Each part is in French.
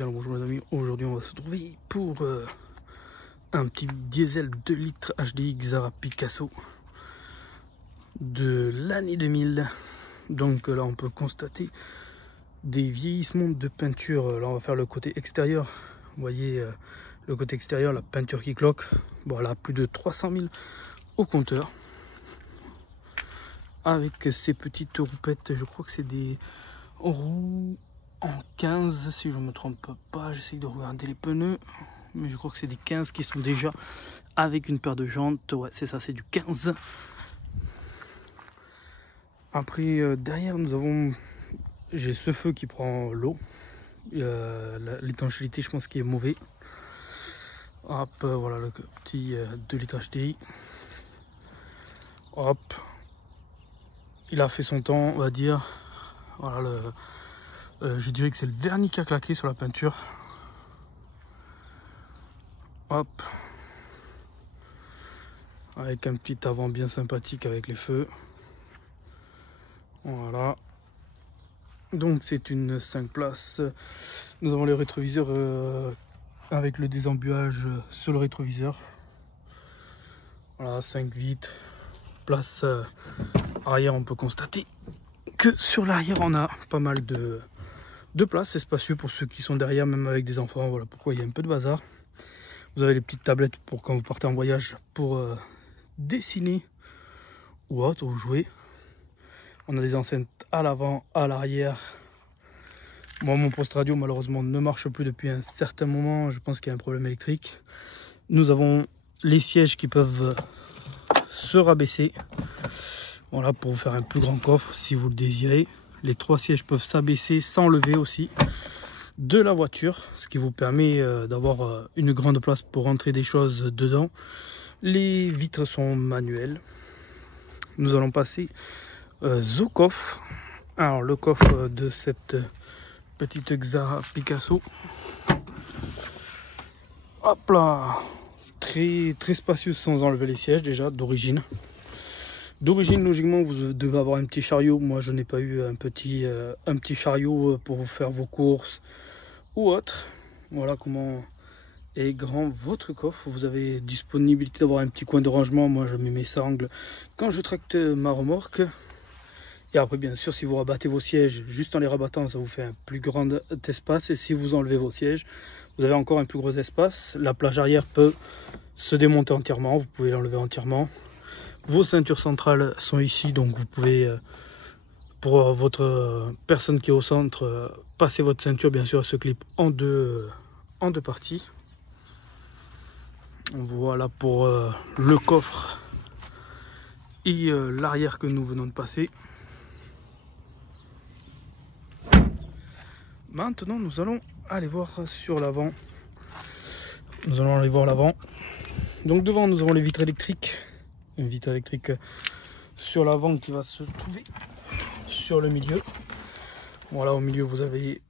Bien le bonjour les amis, aujourd'hui on va se trouver pour un petit diesel 2 litres HDI Xara Picasso de l'année 2000. Donc là on peut constater des vieillissements de peinture. Là on va faire le côté extérieur. Vous voyez le côté extérieur, la peinture qui cloque. Bon, elle a plus de 300 000 au compteur. Avec ces petites roupettes, je crois que c'est des roues en 15 si je ne me trompe pas. J'essaie de regarder les pneus, mais je crois que c'est des 15 qui sont déjà avec une paire de jantes. Ouais, c'est ça, c'est du 15. Après derrière nous avons, j'ai ce feu qui prend l'eau. L'étanchéité je pense qui est mauvais. Hop, voilà le petit 2 litres HDI. Hop, il a fait son temps, on va dire. Voilà je dirais que c'est le vernis qui a claqué sur la peinture. Hop, avec un petit avant bien sympathique avec les feux. Voilà, donc c'est une 5 places. Nous avons les rétroviseurs avec le désembuage sur le rétroviseur. Voilà, 5 vitres. Place arrière, on peut constater que sur l'arrière on a pas mal de place, c'est spacieux pour ceux qui sont derrière, même avec des enfants. Voilà pourquoi il y a un peu de bazar. Vous avez les petites tablettes pour quand vous partez en voyage pour dessiner ou autre, ou jouer. On a des enceintes à l'avant, à l'arrière. Moi, mon poste radio malheureusement ne marche plus depuis un certain moment. Je pense qu'il y a un problème électrique. Nous avons les sièges qui peuvent se rabaisser. Voilà, pour vous faire un plus grand coffre si vous le désirez. Les 3 sièges peuvent s'abaisser, s'enlever aussi de la voiture, ce qui vous permet d'avoir une grande place pour rentrer des choses dedans. Les vitres sont manuelles. Nous allons passer au coffre. Alors le coffre de cette petite Xara Picasso. Hop là, très spacieux sans enlever les sièges déjà d'origine. D'origine, logiquement, vous devez avoir un petit chariot. Moi, je n'ai pas eu un petit chariot pour vous faire vos courses ou autre. Voilà comment est grand votre coffre. Vous avez disponibilité d'avoir un petit coin de rangement. Moi, je mets mes sangles quand je tracte ma remorque. Et après, bien sûr, si vous rabattez vos sièges, juste en les rabattant, ça vous fait un plus grand espace. Et si vous enlevez vos sièges, vous avez encore un plus gros espace. La plage arrière peut se démonter entièrement. Vous pouvez l'enlever entièrement. Vos ceintures centrales sont ici, donc vous pouvez, pour votre personne qui est au centre, passer votre ceinture. Bien sûr, elle se clip en deux parties. Voilà pour le coffre et l'arrière que nous venons de passer. Maintenant, nous allons aller voir sur l'avant. Nous allons aller voir l'avant. Donc devant, nous avons les vitres électriques. Une vitre électrique sur l'avant qui va se trouver sur le milieu. Voilà, au milieu vous avez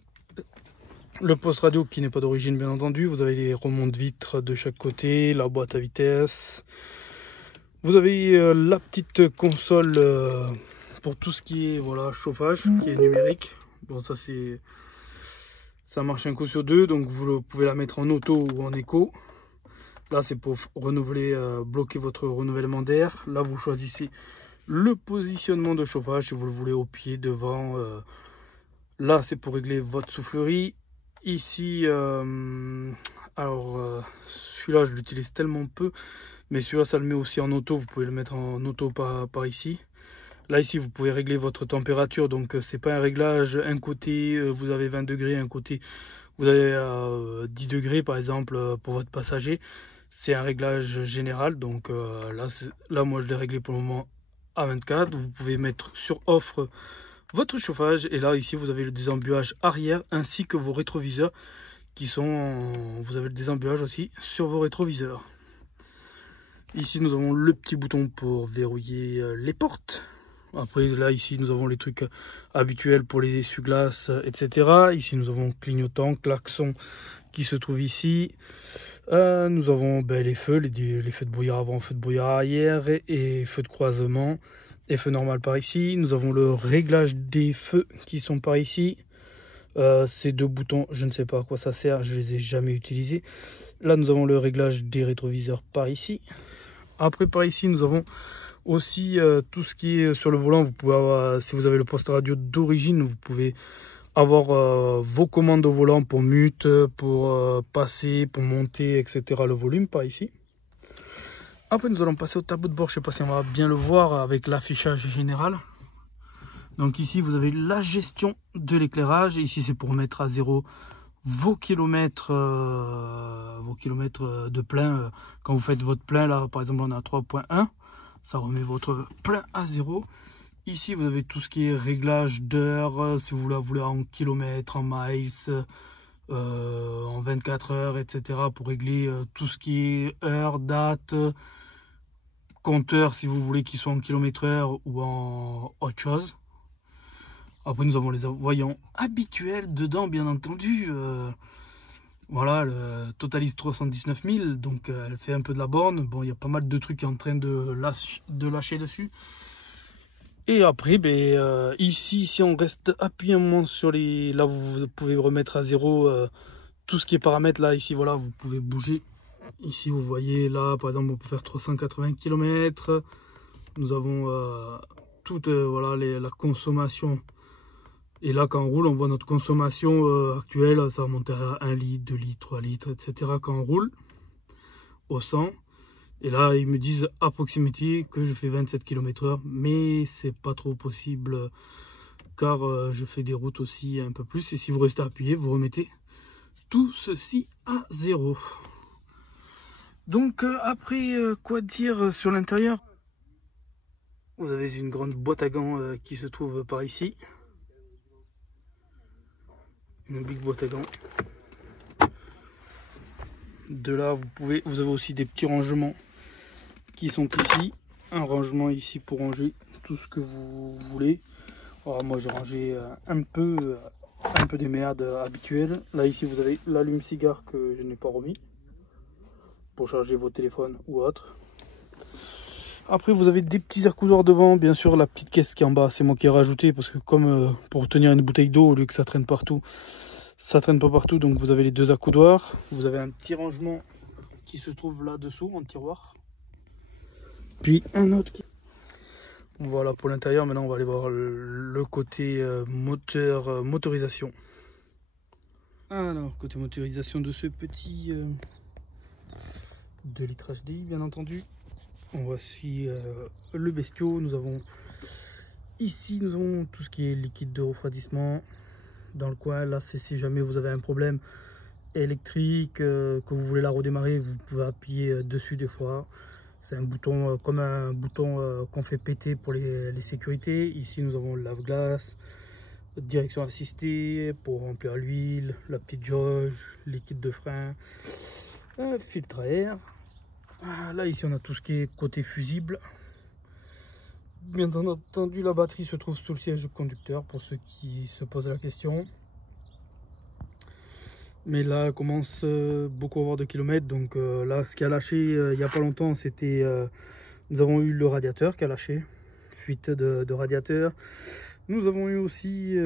le poste radio qui n'est pas d'origine bien entendu. Vous avez les remontes vitres de chaque côté, la boîte à vitesse. Vous avez la petite console pour tout ce qui est voilà, chauffage, qui est numérique. Bon, ça marche un coup sur deux, donc vous pouvez la mettre en auto ou en éco. Là, c'est pour renouveler, bloquer votre renouvellement d'air. Là, vous choisissez le positionnement de chauffage si vous le voulez au pied, devant. Là, c'est pour régler votre soufflerie. Ici, alors, celui-là, je l'utilise tellement peu. Mais celui-là, ça le met aussi en auto. Vous pouvez le mettre en auto par ici. Là, ici, vous pouvez régler votre température. Donc, c'est pas un réglage. Un côté, vous avez 20 degrés. Un côté, vous avez 10 degrés, par exemple, pour votre passager. C'est un réglage général, donc là moi je l'ai réglé pour le moment à 24. Vous pouvez mettre sur offre votre chauffage et là ici vous avez le désembuage arrière ainsi que vos rétroviseurs qui sont, vous avez le désembuage aussi sur vos rétroviseurs. Ici nous avons le petit bouton pour verrouiller les portes. Après là ici nous avons les trucs habituels pour les essuie-glaces, etc. Ici nous avons clignotant, klaxon qui se trouve ici. Nous avons les feux, les feux de brouillard avant, feux de brouillard arrière et feux de croisement et feux normal par ici. Nous avons le réglage des feux qui sont par ici. Ces deux boutons, je ne sais pas à quoi ça sert, je les ai jamais utilisés. Là, nous avons le réglage des rétroviseurs par ici. Après, par ici, nous avons aussi tout ce qui est sur le volant. Vous pouvez avoir, si vous avez le poste radio d'origine, vous pouvez avoir vos commandes au volant pour mute, pour passer, pour monter, etc. le volume par ici. Après, nous allons passer au tableau de bord. Je ne sais pas si on va bien le voir avec l'affichage général. Donc ici, vous avez la gestion de l'éclairage. Ici, c'est pour mettre à zéro vos kilomètres de plein. Quand vous faites votre plein, là, par exemple, on est à 3.1. Ça remet votre plein à zéro. Ici, vous avez tout ce qui est réglage d'heures, si vous la voulez en kilomètres, en miles, en 24 heures, etc. pour régler tout ce qui est heure, date, compteur si vous voulez qu'il soit en kilomètres heure ou en autre chose. Après, nous avons les voyants habituels dedans, bien entendu. Voilà, le Totalis 319 000, donc elle fait un peu de la borne. Bon, il y a pas mal de trucs qui sont en train de lâcher dessus. Et après, ici, si on reste appuyé un moment sur les... Là, vous pouvez remettre à zéro tout ce qui est paramètres. Là, ici, voilà, vous pouvez bouger. Ici, vous voyez, là, par exemple, on peut faire 380 km. Nous avons toute voilà, la consommation. Et là, quand on roule, on voit notre consommation actuelle. Ça va monter à 1 litre, 2 litres, 3 litres, etc. quand on roule au 100. Et là, ils me disent à proximité que je fais 27 km/h, mais c'est pas trop possible car je fais des routes aussi un peu plus. Et si vous restez appuyé, vous remettez tout ceci à zéro. Donc après, quoi dire sur l'intérieur? Vous avez une grande boîte à gants qui se trouve par ici. Une big boîte à gants. De là, vous avez aussi des petits rangements qui sont ici, un rangement ici pour ranger tout ce que vous voulez. Alors moi j'ai rangé un peu des merdes habituelles. Là ici vous avez l'allume-cigare que je n'ai pas remis pour charger vos téléphones ou autre. Après vous avez des petits accoudoirs devant, bien sûr la petite caisse qui est en bas c'est moi qui ai rajouté parce que comme pour tenir une bouteille d'eau au lieu que ça traîne partout, ça traîne pas partout, donc vous avez les deux accoudoirs. Vous avez un petit rangement qui se trouve là dessous en tiroir. Puis un autre qui... Voilà pour l'intérieur. Maintenant on va aller voir le côté motorisation. Alors côté motorisation de ce petit 2 litres HDI bien entendu. Voici le bestiau. Nous avons ici tout ce qui est liquide de refroidissement dans le coin. Là c'est si jamais vous avez un problème électrique que vous voulez la redémarrer, vous pouvez appuyer dessus des fois. C'est un bouton comme un bouton qu'on fait péter pour les sécurités. Ici nous avons le lave-glace, direction assistée pour remplir l'huile, la petite jauge, liquide de frein, filtre à air. Là ici on a tout ce qui est côté fusible. Bien entendu la batterie se trouve sous le siège du conducteur pour ceux qui se posent la question. Mais là elle commence beaucoup à avoir de kilomètres, donc là ce qui a lâché il n'y a pas longtemps c'était nous avons eu le radiateur qui a lâché, fuite de radiateur. Nous avons eu aussi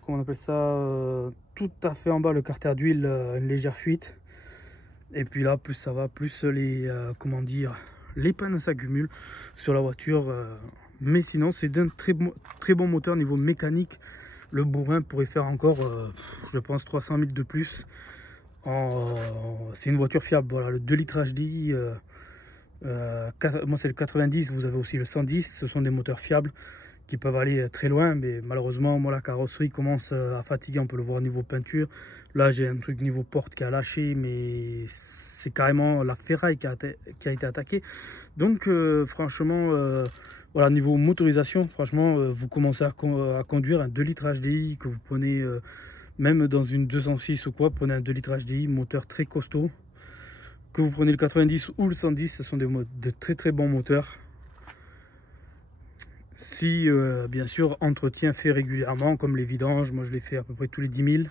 comment on appelle ça, tout à fait en bas le carter d'huile, une légère fuite. Et puis là plus ça va, plus les comment dire, les pannes s'accumulent sur la voiture, mais sinon c'est d'un très bon moteur niveau mécanique. Le bourrin pourrait faire encore, je pense, 300 000 de plus. C'est une voiture fiable. Voilà, le 2 litres HDI, moi c'est le 90, vous avez aussi le 110. Ce sont des moteurs fiables qui peuvent aller très loin. Mais malheureusement, moi la carrosserie commence à fatiguer. On peut le voir au niveau peinture. Là, j'ai un truc niveau porte qui a lâché, mais c'est carrément la ferraille qui a été attaquée. Donc, franchement... voilà, niveau motorisation, franchement, vous commencez à conduire un 2 litres HDI que vous prenez même dans une 206 ou quoi, prenez un 2 litres HDI, moteur très costaud. Que vous prenez le 90 ou le 110, ce sont de très bons moteurs. Si, bien sûr, entretien fait régulièrement, comme les vidanges, moi je les fais à peu près tous les 10 000.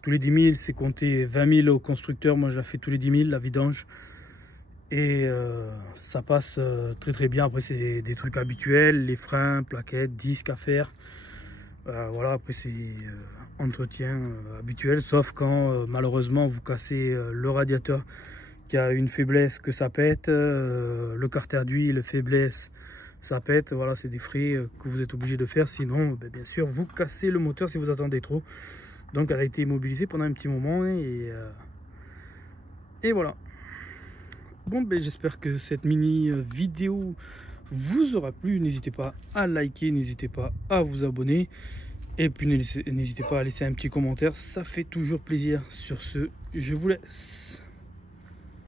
Tous les 10 000, c'est compter 20 000 au constructeur, moi je la fais tous les 10 000, la vidange. Et ça passe très bien. Après c'est des trucs habituels, les freins, plaquettes, disques à faire. Voilà, après c'est entretien habituel, sauf quand malheureusement vous cassez le radiateur qui a une faiblesse que ça pète, le carter d'huile, faiblesse, ça pète. Voilà, c'est des frais que vous êtes obligé de faire, sinon bien sûr vous cassez le moteur si vous attendez trop. Donc elle a été immobilisée pendant un petit moment et voilà. Bon, j'espère que cette mini vidéo vous aura plu. N'hésitez pas à liker, n'hésitez pas à vous abonner. Et puis n'hésitez pas à laisser un petit commentaire, ça fait toujours plaisir. Sur ce, je vous laisse.